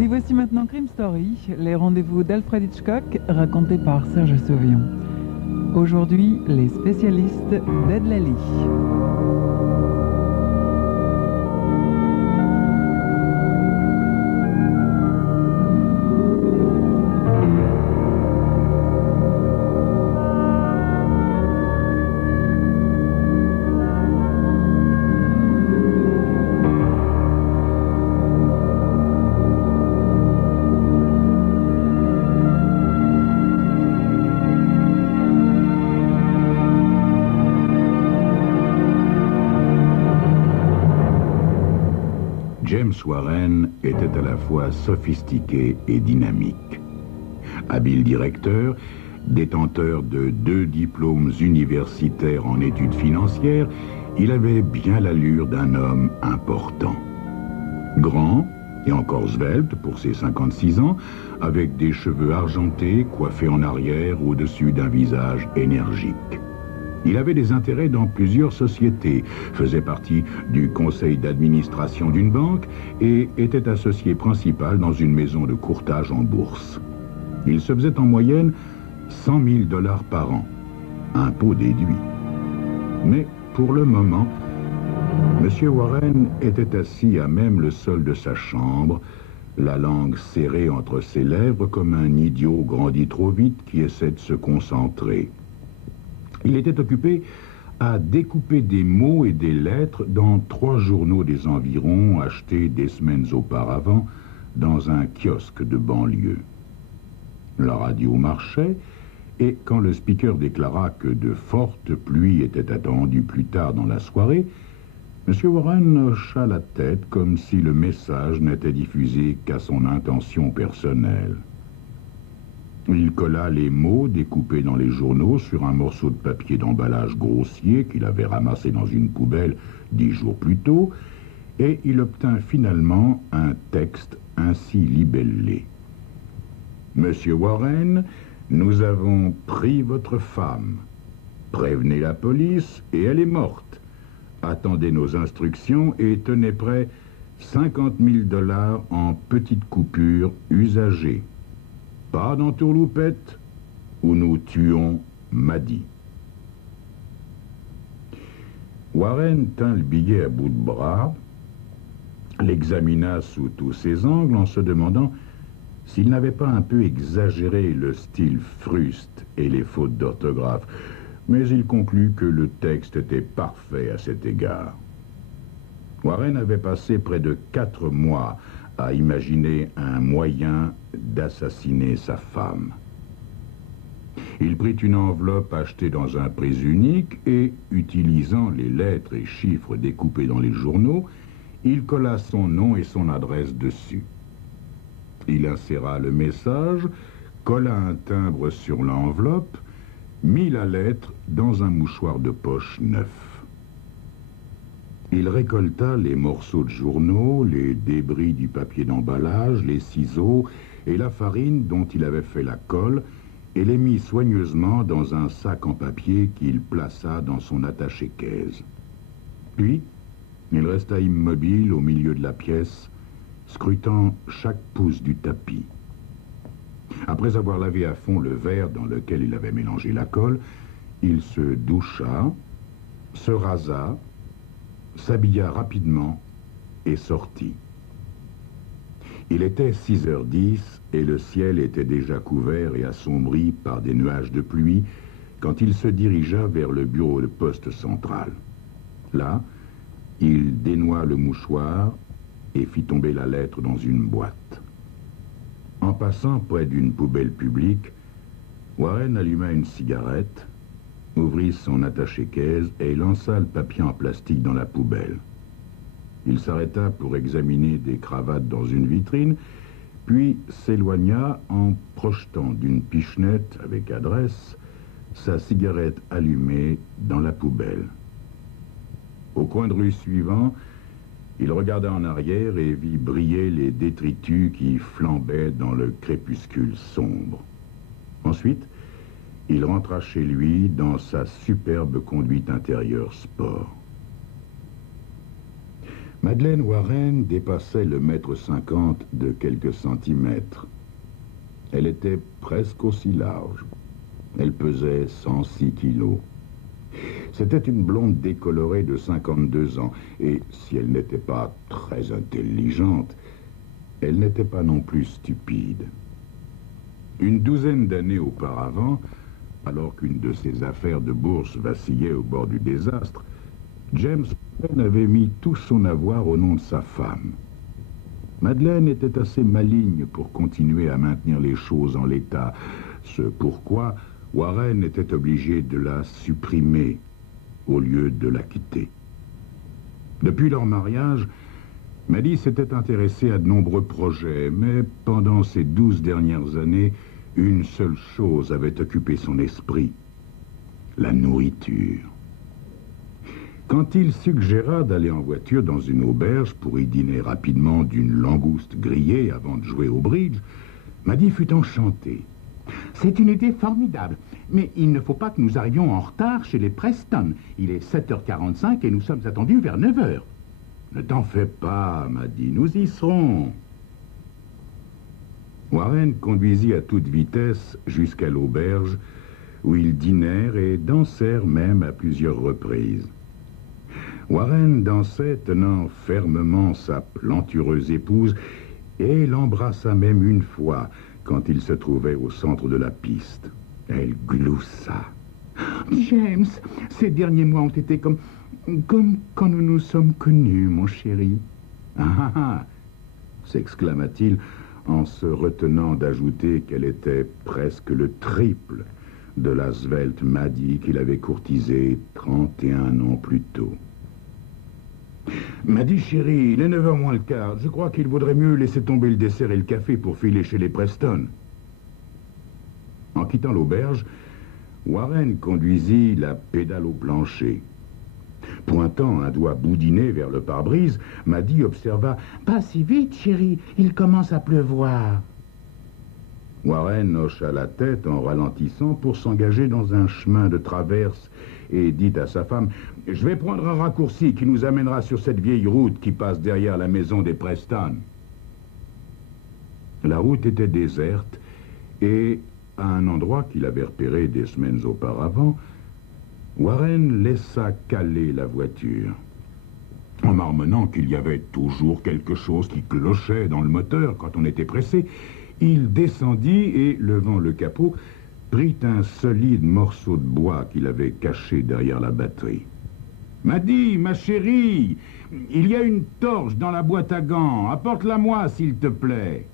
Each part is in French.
Et voici maintenant Crime Story, les rendez-vous d'Alfred Hitchcock racontés par Serge Sauvion. Aujourd'hui, les spécialistes d'Ed Lally. James Warren était à la fois sophistiqué et dynamique. Habile directeur, détenteur de 2 diplômes universitaires en études financières, il avait bien l'allure d'un homme important. Grand et encore svelte pour ses 56 ans, avec des cheveux argentés coiffés en arrière au-dessus d'un visage énergique. Il avait des intérêts dans plusieurs sociétés, faisait partie du conseil d'administration d'une banque et était associé principal dans une maison de courtage en bourse. Il se faisait en moyenne $100 000 par an, impôts déduits. Mais pour le moment, M. Warren était assis à même le sol de sa chambre, la langue serrée entre ses lèvres comme un idiot grandi trop vite qui essaie de se concentrer. Il était occupé à découper des mots et des lettres dans 3 journaux des environs achetés des semaines auparavant dans un kiosque de banlieue. La radio marchait et quand le speaker déclara que de fortes pluies étaient attendues plus tard dans la soirée, M. Warren hocha la tête comme si le message n'était diffusé qu'à son intention personnelle. Il colla les mots découpés dans les journaux sur un morceau de papier d'emballage grossier qu'il avait ramassé dans une poubelle 10 jours plus tôt, et il obtint finalement un texte ainsi libellé. « Monsieur Warren, nous avons pris votre femme. Prévenez la police et elle est morte. Attendez nos instructions et tenez prêt $50 000 en petites coupures usagées. Pas d'entourloupette, ou nous tuons Maddy. » Warren tint le billet à bout de bras, l'examina sous tous ses angles en se demandant s'il n'avait pas un peu exagéré le style fruste et les fautes d'orthographe, mais il conclut que le texte était parfait à cet égard. Warren avait passé près de 4 mois à imaginer un moyen d'assassiner sa femme. Il prit une enveloppe achetée dans un prix unique et, utilisant les lettres et chiffres découpés dans les journaux, il colla son nom et son adresse dessus. Il inséra le message, colla un timbre sur l'enveloppe, mit la lettre dans un mouchoir de poche neuf. Il récolta les morceaux de journaux, les débris du papier d'emballage, les ciseaux et la farine dont il avait fait la colle et les mit soigneusement dans un sac en papier qu'il plaça dans son attaché-caisse. Puis, il resta immobile au milieu de la pièce, scrutant chaque pouce du tapis. Après avoir lavé à fond le verre dans lequel il avait mélangé la colle, il se doucha, se rasa, s'habilla rapidement et sortit. Il était 6h10 et le ciel était déjà couvert et assombri par des nuages de pluie quand il se dirigea vers le bureau de poste central. Là, il dénoua le mouchoir et fit tomber la lettre dans une boîte. En passant près d'une poubelle publique, Warren alluma une cigarette, ouvrit son attaché-caisse et lança le papier en plastique dans la poubelle. Il s'arrêta pour examiner des cravates dans une vitrine, puis s'éloigna en projetant d'une pichenette avec adresse sa cigarette allumée dans la poubelle. Au coin de rue suivant, il regarda en arrière et vit briller les détritus qui flambaient dans le crépuscule sombre. Ensuite, il rentra chez lui dans sa superbe conduite intérieure sport. Madeleine Warren dépassait le mètre 50 de quelques centimètres. Elle était presque aussi large. Elle pesait 106 kilos. C'était une blonde décolorée de 52 ans, et si elle n'était pas très intelligente, elle n'était pas non plus stupide. Une douzaine d'années auparavant, alors qu'une de ses affaires de bourse vacillait au bord du désastre, James Warren avait mis tout son avoir au nom de sa femme. Madeleine était assez maligne pour continuer à maintenir les choses en l'état, ce pourquoi Warren était obligé de la supprimer au lieu de la quitter. Depuis leur mariage, Maddie s'était intéressée à de nombreux projets, mais pendant ces 12 dernières années, une seule chose avait occupé son esprit: la nourriture. Quand il suggéra d'aller en voiture dans une auberge pour y dîner rapidement d'une langouste grillée avant de jouer au bridge, Maddie fut enchantée. « C'est une idée formidable, mais il ne faut pas que nous arrivions en retard chez les Preston. Il est 7h45 et nous sommes attendus vers 9h. »« Ne t'en fais pas, Maddie, nous y serons. » Warren conduisit à toute vitesse jusqu'à l'auberge, où ils dînèrent et dansèrent même à plusieurs reprises. Warren dansait tenant fermement sa plantureuse épouse et l'embrassa même une fois quand il se trouvait au centre de la piste. Elle gloussa. « James, ces derniers mois ont été comme quand nous nous sommes connus, mon chéri. »« Ah ah !» s'exclama-t-il en se retenant d'ajouter qu'elle était presque le triple de la svelte Maddie qu'il avait courtisée 31 ans plus tôt. Maddie, chérie, il est 9h moins le quart. Je crois qu'il vaudrait mieux laisser tomber le dessert et le café pour filer chez les Preston. En quittant l'auberge, Warren conduisit la pédale au plancher. Pointant un doigt boudiné vers le pare-brise, Maddie observa « Pas si vite, chérie, il commence à pleuvoir. » Warren hocha la tête en ralentissant pour s'engager dans un chemin de traverse et dit à sa femme « Je vais prendre un raccourci qui nous amènera sur cette vieille route qui passe derrière la maison des Preston. » La route était déserte et, à un endroit qu'il avait repéré des semaines auparavant, Warren laissa caler la voiture. En marmonnant qu'il y avait toujours quelque chose qui clochait dans le moteur quand on était pressé, il descendit et, levant le capot, prit un solide morceau de bois qu'il avait caché derrière la batterie. « Maddie, ma chérie, il y a une torche dans la boîte à gants. Apporte-la-moi, s'il te plaît. »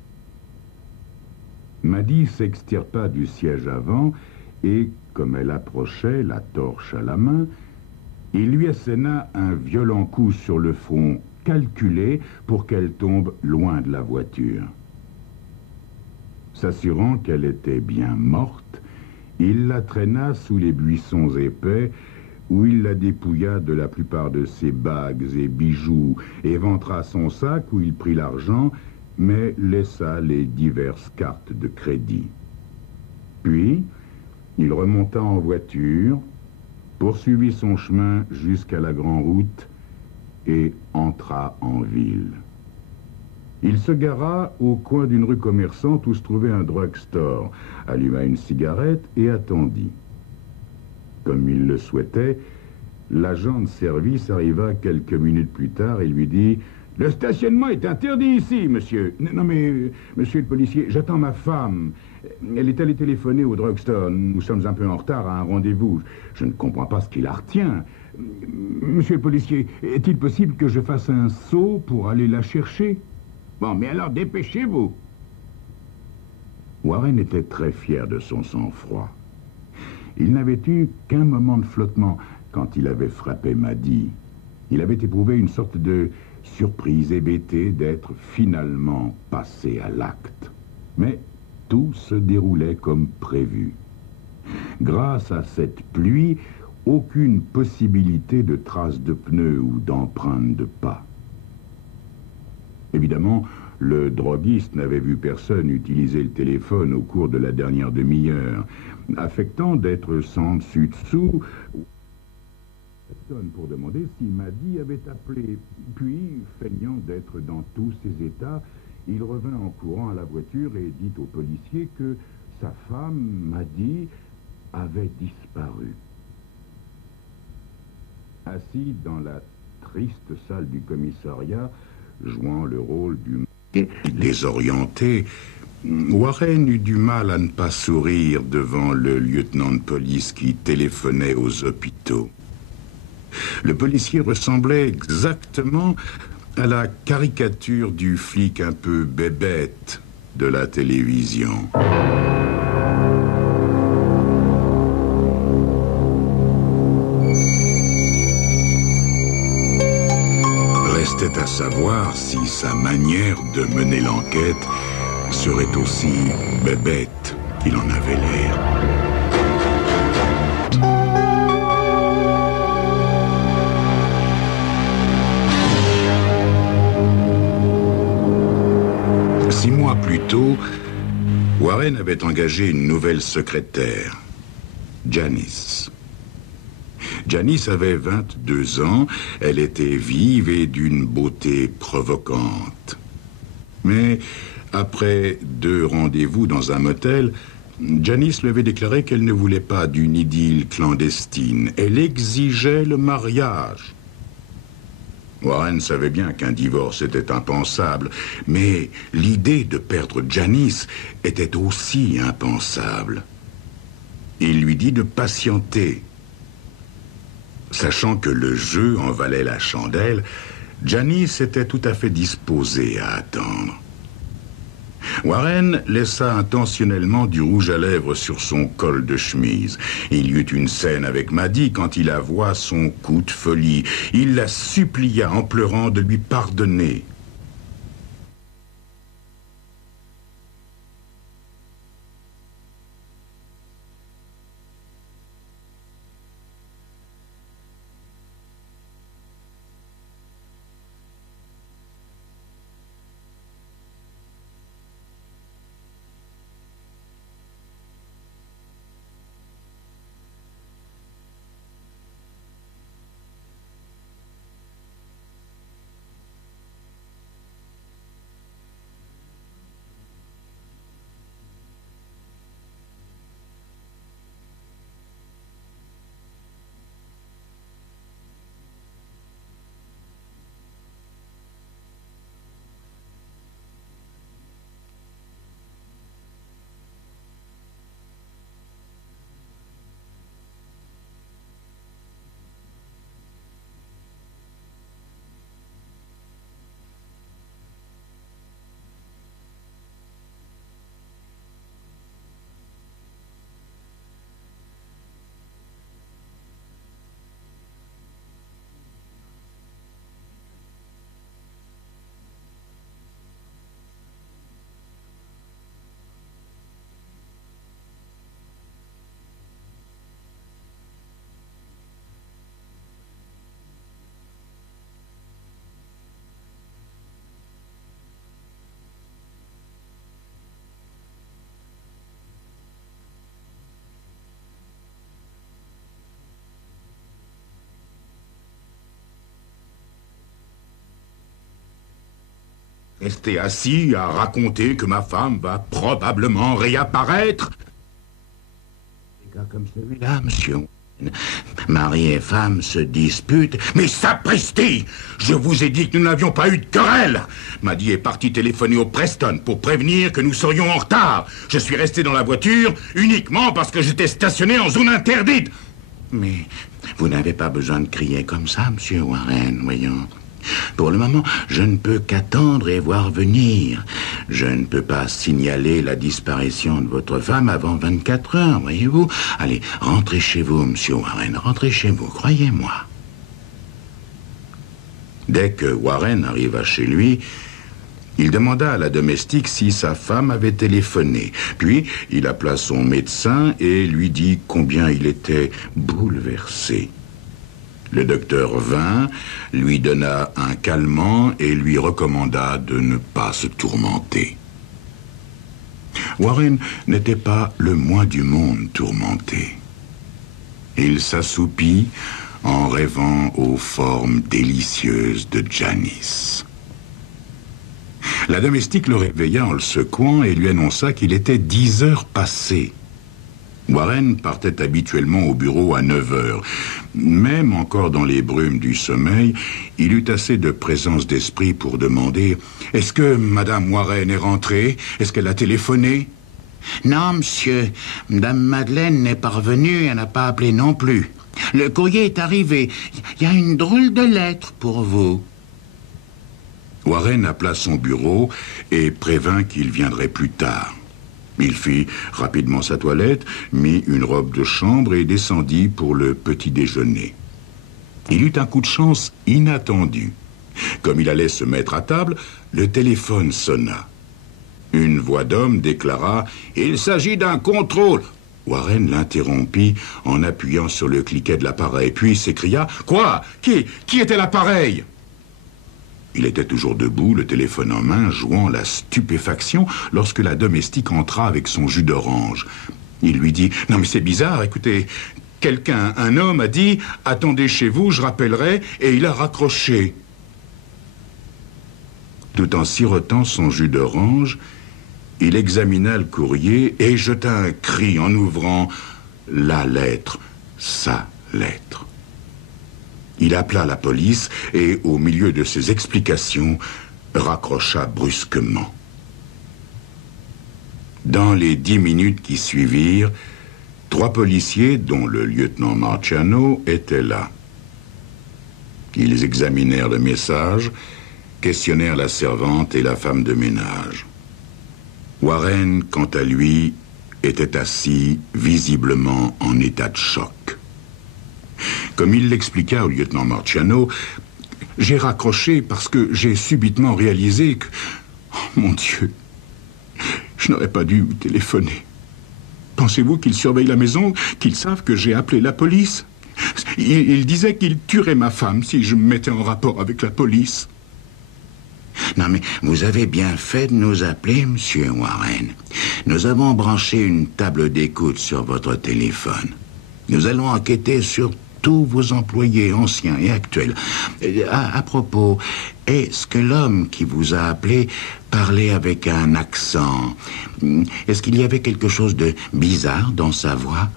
Maddie s'extirpa du siège avant et, comme elle approchait, la torche à la main, il lui asséna un violent coup sur le front, calculé pour qu'elle tombe loin de la voiture. S'assurant qu'elle était bien morte, il la traîna sous les buissons épais, où il la dépouilla de la plupart de ses bagues et bijoux, éventra son sac où il prit l'argent, mais laissa les diverses cartes de crédit. Puis, il remonta en voiture, poursuivit son chemin jusqu'à la grande route et entra en ville. Il se gara au coin d'une rue commerçante où se trouvait un drugstore, alluma une cigarette et attendit. Comme il le souhaitait, l'agent de service arriva quelques minutes plus tard et lui dit « Le stationnement est interdit ici, monsieur. »« Non mais, monsieur le policier, j'attends ma femme. Elle est allée téléphoner au drugstore. Nous sommes un peu en retard à un rendez-vous. Je ne comprends pas ce qui la retient. Monsieur le policier, est-il possible que je fasse un saut pour aller la chercher? » « Bon, mais alors dépêchez-vous. » Warren était très fier de son sang-froid. Il n'avait eu qu'un moment de flottement quand il avait frappé Maddie. Il avait éprouvé une sorte de surprise hébétée d'être finalement passé à l'acte. Mais tout se déroulait comme prévu. Grâce à cette pluie, aucune possibilité de traces de pneus ou d'empreintes de pas. Évidemment, le droguiste n'avait vu personne utiliser le téléphone au cours de la dernière demi-heure, affectant d'être sans dessus-dessous Preston pour demander si Maddie avait appelé. Puis, feignant d'être dans tous ses états, il revint en courant à la voiture et dit au policier que sa femme, Maddie, avait disparu. Assis dans la triste salle du commissariat, jouant le rôle du désorienté, Warren eut du mal à ne pas sourire devant le lieutenant de police qui téléphonait aux hôpitaux. Le policier ressemblait exactement à la caricature du flic un peu bébête de la télévision. Restait à savoir si sa manière de mener l'enquête serait aussi bébête qu'il en avait l'air. Six mois plus tôt, Warren avait engagé une nouvelle secrétaire, Janice. Janice avait 22 ans, elle était vive et d'une beauté provocante. Mais après 2 rendez-vous dans un motel, Janice lui avait déclaré qu'elle ne voulait pas d'une idylle clandestine. Elle exigeait le mariage. Warren savait bien qu'un divorce était impensable, mais l'idée de perdre Janice était aussi impensable. Il lui dit de patienter. Sachant que le jeu en valait la chandelle, Janice était tout à fait disposée à attendre. Warren laissa intentionnellement du rouge à lèvres sur son col de chemise. Il y eut une scène avec Maddie quand il avoua son coup de folie. Il la supplia en pleurant de lui pardonner. Rester assis à raconter que ma femme va probablement réapparaître. Des cas comme celui-là, monsieur. Mari et femme se disputent. Mais sapristi! Je vous ai dit que nous n'avions pas eu de querelle. Maddie est partie téléphoner au Preston pour prévenir que nous serions en retard. Je suis resté dans la voiture uniquement parce que j'étais stationné en zone interdite. Mais vous n'avez pas besoin de crier comme ça, monsieur Warren, voyons. Pour le moment, je ne peux qu'attendre et voir venir. Je ne peux pas signaler la disparition de votre femme avant 24 heures, voyez-vous. Allez, rentrez chez vous, monsieur Warren, rentrez chez vous, croyez-moi. Dès que Warren arriva chez lui, il demanda à la domestique si sa femme avait téléphoné. Puis, il appela son médecin et lui dit combien il était bouleversé. Le docteur vint, lui donna un calmant et lui recommanda de ne pas se tourmenter. Warren n'était pas le moins du monde tourmenté. Il s'assoupit, en rêvant aux formes délicieuses de Janice. La domestique le réveilla en le secouant et lui annonça qu'il était 10 heures passées. Warren partait habituellement au bureau à 9 heures. Même encore dans les brumes du sommeil, il eut assez de présence d'esprit pour demander « Est-ce que Madame Warren est rentrée? Est-ce qu'elle a téléphoné ?» « Non, monsieur. Madame Madeleine n'est pas revenue, elle n'a pas appelé non plus. Le courrier est arrivé. Il y a une drôle de lettre pour vous. » Warren appela son bureau et prévint qu'il viendrait plus tard. Il fit rapidement sa toilette, mit une robe de chambre et descendit pour le petit déjeuner. Il eut un coup de chance inattendu. Comme il allait se mettre à table, le téléphone sonna. Une voix d'homme déclara « Il s'agit d'un contrôle !» Warren l'interrompit en appuyant sur le cliquet de l'appareil, puis s'écria « Quoi? Qui était l'appareil ?» Il était toujours debout, le téléphone en main, jouant la stupéfaction lorsque la domestique entra avec son jus d'orange. Il lui dit « Non mais c'est bizarre, écoutez, un homme a dit « Attendez chez vous, je rappellerai » et il a raccroché. » Tout en sirotant son jus d'orange, il examina le courrier et jeta un cri en ouvrant la lettre, sa lettre. Il appela la police et, au milieu de ses explications, raccrocha brusquement. Dans les 10 minutes qui suivirent, 3 policiers, dont le lieutenant Marciano, étaient là. Ils examinèrent le message, questionnèrent la servante et la femme de ménage. Warren, quant à lui, était assis, visiblement en état de choc. Comme il l'expliqua au lieutenant Marciano, « J'ai raccroché parce que j'ai subitement réalisé que... Oh, mon Dieu, je n'aurais pas dû vous téléphoner. Pensez-vous qu'ils surveillent la maison, qu'ils savent que j'ai appelé la police? Ils disaient qu'ils tueraient ma femme si je me mettais en rapport avec la police. » Non, mais vous avez bien fait de nous appeler, monsieur Warren. Nous avons branché une table d'écoute sur votre téléphone. Nous allons enquêter sur tous vos employés, anciens et actuels. À propos, est-ce que l'homme qui vous a appelé parlait avec un accent? Est-ce qu'il y avait quelque chose de bizarre dans sa voix?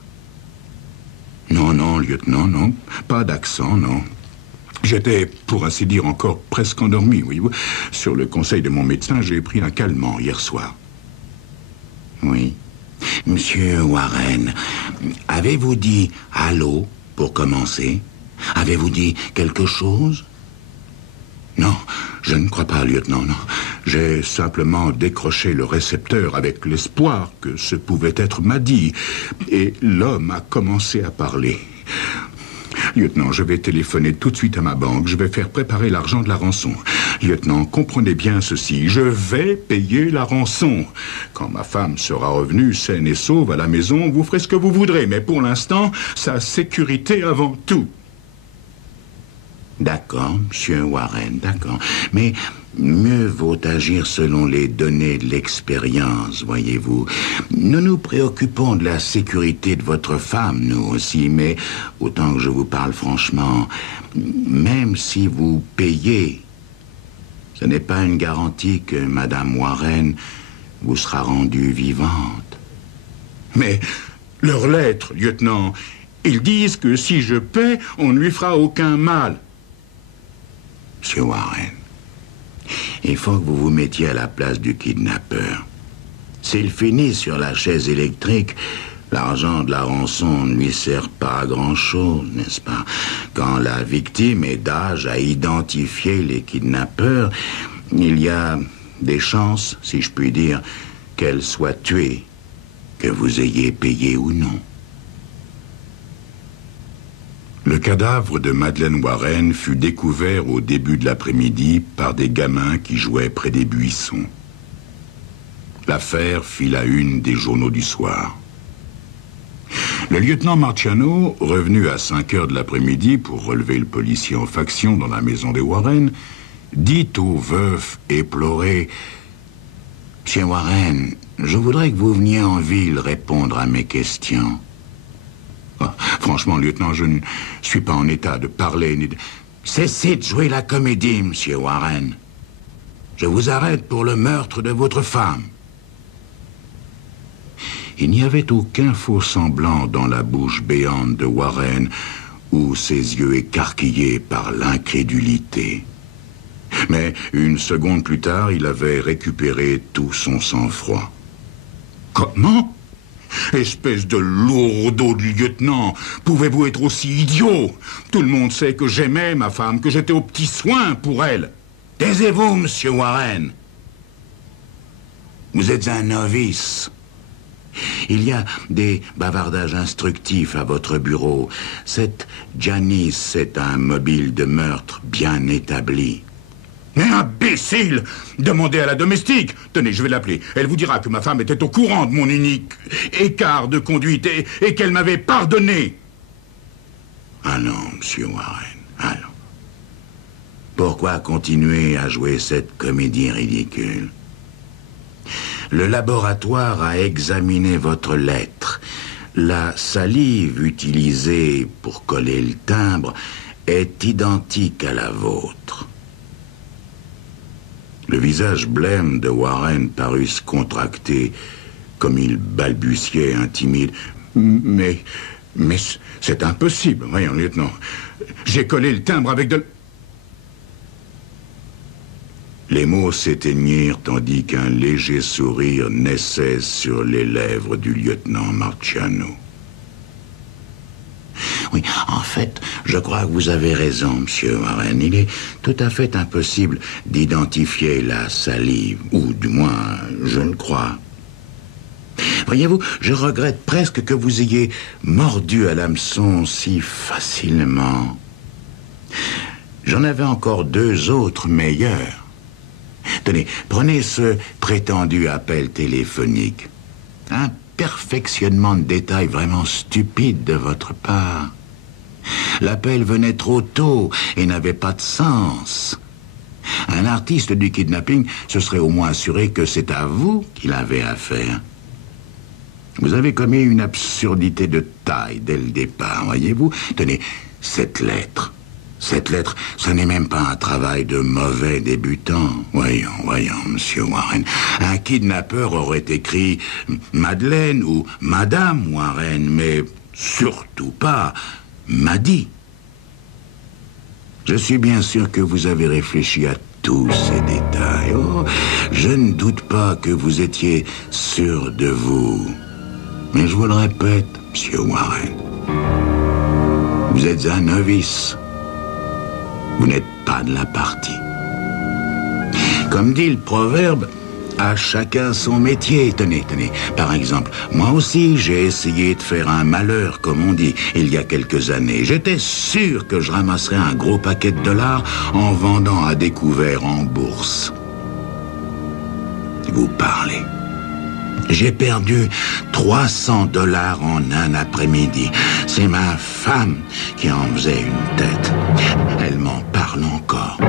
Non, non, lieutenant, non. Pas d'accent, non. J'étais, pour ainsi dire, encore presque endormi, voyez-vous. Sur le conseil de mon médecin, j'ai pris un calmant hier soir. Oui. Monsieur Warren, avez-vous dit « allô » pour commencer? Avez-vous dit quelque chose? Non, je ne crois pas, lieutenant, non. J'ai simplement décroché le récepteur avec l'espoir que ce pouvait être Maddy. Et l'homme a commencé à parler. Lieutenant, je vais téléphoner tout de suite à ma banque. Je vais faire préparer l'argent de la rançon. Lieutenant, comprenez bien ceci. Je vais payer la rançon. Quand ma femme sera revenue saine et sauve à la maison, vous ferez ce que vous voudrez. Mais pour l'instant, sa sécurité avant tout. D'accord, monsieur Warren, d'accord. Mais mieux vaut agir selon les données de l'expérience, voyez-vous. Nous nous préoccupons de la sécurité de votre femme, nous aussi, mais autant que je vous parle franchement, même si vous payez, ce n'est pas une garantie que Madame Warren vous sera rendue vivante. Mais leurs lettres, lieutenant, ils disent que si je paie, on ne lui fera aucun mal. Monsieur Warren, il faut que vous vous mettiez à la place du kidnappeur. S'il finit sur la chaise électrique, l'argent de la rançon ne lui sert pas à grand-chose, n'est-ce pas? Quand la victime est d'âge à identifier les kidnappeurs, il y a des chances, si je puis dire, qu'elle soit tuée, que vous ayez payé ou non. Le cadavre de Madeleine Warren fut découvert au début de l'après-midi par des gamins qui jouaient près des buissons. L'affaire fit la une des journaux du soir. Le lieutenant Marciano, revenu à 5 heures de l'après-midi pour relever le policier en faction dans la maison des Warren, dit au veuf éploré « Monsieur Warren, je voudrais que vous veniez en ville répondre à mes questions. » Franchement, lieutenant, je ne suis pas en état de parler ni de... Cessez de jouer la comédie, monsieur Warren. Je vous arrête pour le meurtre de votre femme. Il n'y avait aucun faux semblant dans la bouche béante de Warren ou ses yeux écarquillés par l'incrédulité. Mais une seconde plus tard, il avait récupéré tout son sang-froid. Comment ? Espèce de lourdeau de lieutenant, pouvez-vous être aussi idiot? Tout le monde sait que j'aimais ma femme, que j'étais aux petits soins pour elle. Taisez-vous, monsieur Warren. Vous êtes un novice. Il y a des bavardages instructifs à votre bureau. Cette Janice est un mobile de meurtre bien établi. Mais imbécile! Demandez à la domestique. Tenez, je vais l'appeler. Elle vous dira que ma femme était au courant de mon unique écart de conduite et qu'elle m'avait pardonné. Allons, monsieur Warren, allons. Pourquoi continuer à jouer cette comédie ridicule? Le laboratoire a examiné votre lettre. La salive utilisée pour coller le timbre est identique à la vôtre. Le visage blême de Warren parut se contracter, comme il balbutiait intimide. Mais c'est impossible, voyons, lieutenant. J'ai collé le timbre avec de... Les mots s'éteignirent tandis qu'un léger sourire naissait sur les lèvres du lieutenant Marciano. Oui, en fait, je crois que vous avez raison, monsieur Warren. Il est tout à fait impossible d'identifier la salive, ou du moins, je le crois. Voyez-vous, je regrette presque que vous ayez mordu à l'hameçon si facilement. J'en avais encore 2 autres meilleurs. Tenez, prenez ce prétendu appel téléphonique. Un perfectionnement de détails vraiment stupide de votre part. L'appel venait trop tôt et n'avait pas de sens. Un artiste du kidnapping se serait au moins assuré que c'est à vous qu'il avait affaire. Vous avez commis une absurdité de taille dès le départ, voyez-vous. Tenez, cette lettre, ce n'est même pas un travail de mauvais débutant. Voyons, monsieur Warren. Un kidnappeur aurait écrit Madeleine ou Madame Warren, mais surtout pas Maddy. Je suis bien sûr que vous avez réfléchi à tous ces détails. Oh, je ne doute pas que vous étiez sûr de vous. Mais je vous le répète, monsieur Warren, vous êtes un novice. Vous n'êtes pas de la partie. Comme dit le proverbe, à chacun son métier. Tenez. Par exemple, moi aussi, j'ai essayé de faire un malheur, comme on dit, il y a quelques années. J'étais sûr que je ramasserais un gros paquet de dollars en vendant à découvert en bourse. Vous parlez. J'ai perdu 300 dollars en un après-midi. C'est ma femme qui en faisait une tête. Elle m'en parle encore.